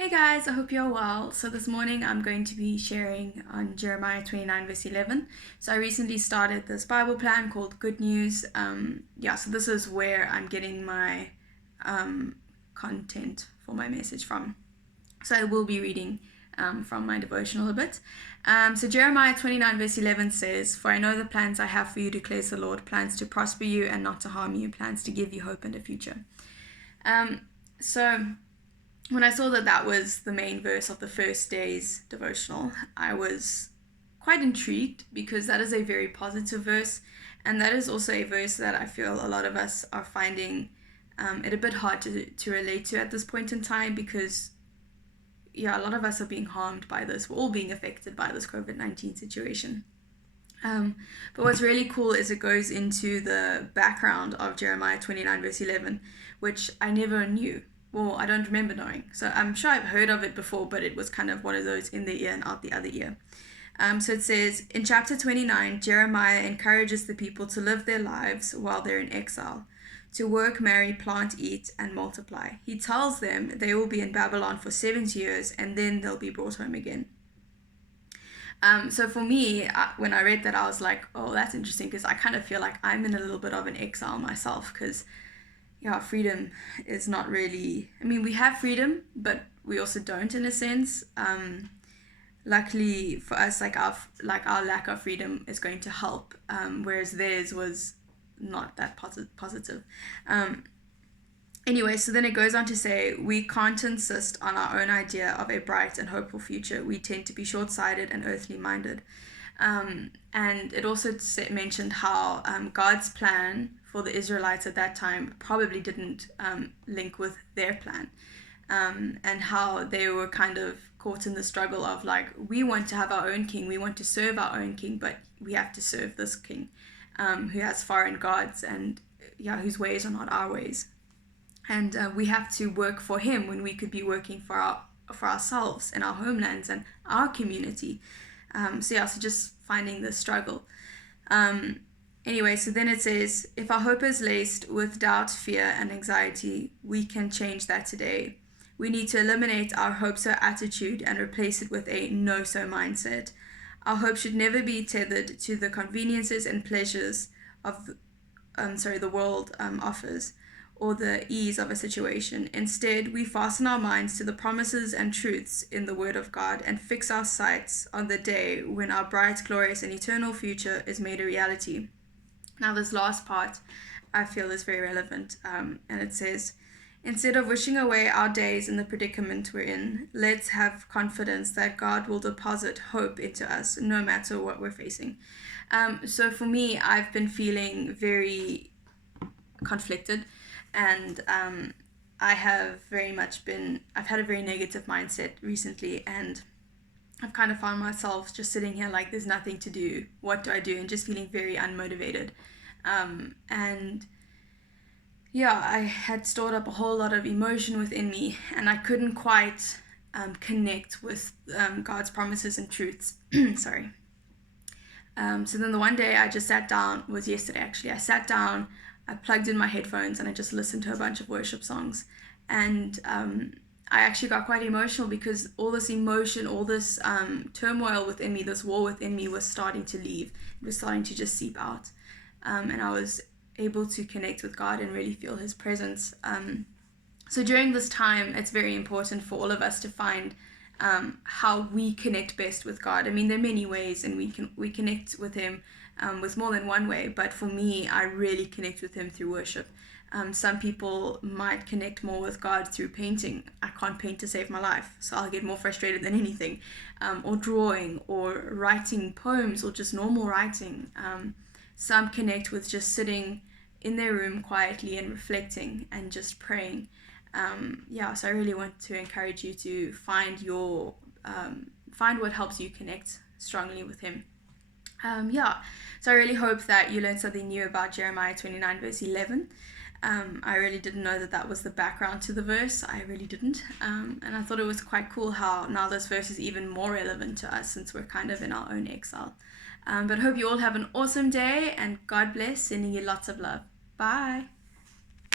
Hey guys, I hope you're well. So this morning I'm going to be sharing on Jeremiah 29 verse 11. So I recently started this Bible plan called Good News. So this is where I'm getting my content for my message from. So I will be reading from my devotional a bit. So Jeremiah 29 verse 11 says, "For I know the plans I have for you, declares the Lord, plans to prosper you and not to harm you, plans to give you hope and a future." So when I saw that that was the main verse of the first day's devotional, I was quite intrigued because that is a very positive verse, and that is also a verse that I feel a lot of us are finding it a bit hard to relate to at this point in time because, a lot of us are being harmed by this. We're all being affected by this COVID-19 situation. But what's really cool is it goes into the background of Jeremiah 29 verse 11, which I never knew. Well, I don't remember knowing. So I'm sure I've heard of it before, but it was kind of one of those in the ear and out the other ear. So it says, in chapter 29, Jeremiah encourages the people to live their lives while they're in exile, to work, marry, plant, eat, and multiply. He tells them they will be in Babylon for 70 years, and then they'll be brought home again. So for me, when I read that, I was like, oh, that's interesting, because I kind of feel like I'm in a little bit of an exile myself, because freedom is not really, we have freedom, but we also don't in a sense. Luckily for us, our lack of freedom is going to help, whereas theirs was not that positive. Anyway, so then it goes on to say, we can't insist on our own idea of a bright and hopeful future. We tend to be short-sighted and earthly minded. And it also mentioned how God's plan for the Israelites at that time probably didn't link with their plan, and how they were kind of caught in the struggle of we want to have our own king, we want to serve our own king, but we have to serve this king who has foreign gods and whose ways are not our ways, and we have to work for him when we could be working for ourselves and our homelands and our community. So just finding the struggle. Anyway, so then it says, if our hope is laced with doubt, fear, and anxiety, we can change that today. We need to eliminate our hope-so attitude and replace it with a no-so mindset. Our hope should never be tethered to the conveniences and pleasures of the world offers, or the ease of a situation. Instead, we fasten our minds to the promises and truths in the Word of God and fix our sights on the day when our bright, glorious, and eternal future is made a reality. Now, this last part I feel is very relevant, and it says, instead of wishing away our days in the predicament we're in, let's have confidence that God will deposit hope into us no matter what we're facing. So for me, I've been feeling very conflicted, and I've had a very negative mindset recently, and I've kind of found myself just sitting here like there's nothing to do. What do I do? And just feeling very unmotivated. I had stored up a whole lot of emotion within me, and I couldn't quite connect with God's promises and truths. Sorry. So then the one day I just sat down, was yesterday actually, I sat down, I plugged in my headphones, and I just listened to a bunch of worship songs. And I actually got quite emotional because all this emotion, all this turmoil within me, this war within me was starting to leave. It was starting to just seep out. And I was able to connect with God and really feel his presence. So during this time, it's very important for all of us to find how we connect best with God. There are many ways, and we connect with him with more than one way, but for me, I really connect with him through worship. Some people might connect more with God through painting. I can't paint to save my life, so I'll get more frustrated than anything. Or drawing, or writing poems, or just normal writing. Some connect with just sitting in their room quietly and reflecting and just praying. So I really want to encourage you to find what helps you connect strongly with him. So I really hope that you learned something new about Jeremiah 29 verse 11. I really didn't know that was the background to the verse. I really didn't. And I thought it was quite cool how now this verse is even more relevant to us since we're kind of in our own exile. But I hope you all have an awesome day, and God bless, sending you lots of love. Bye.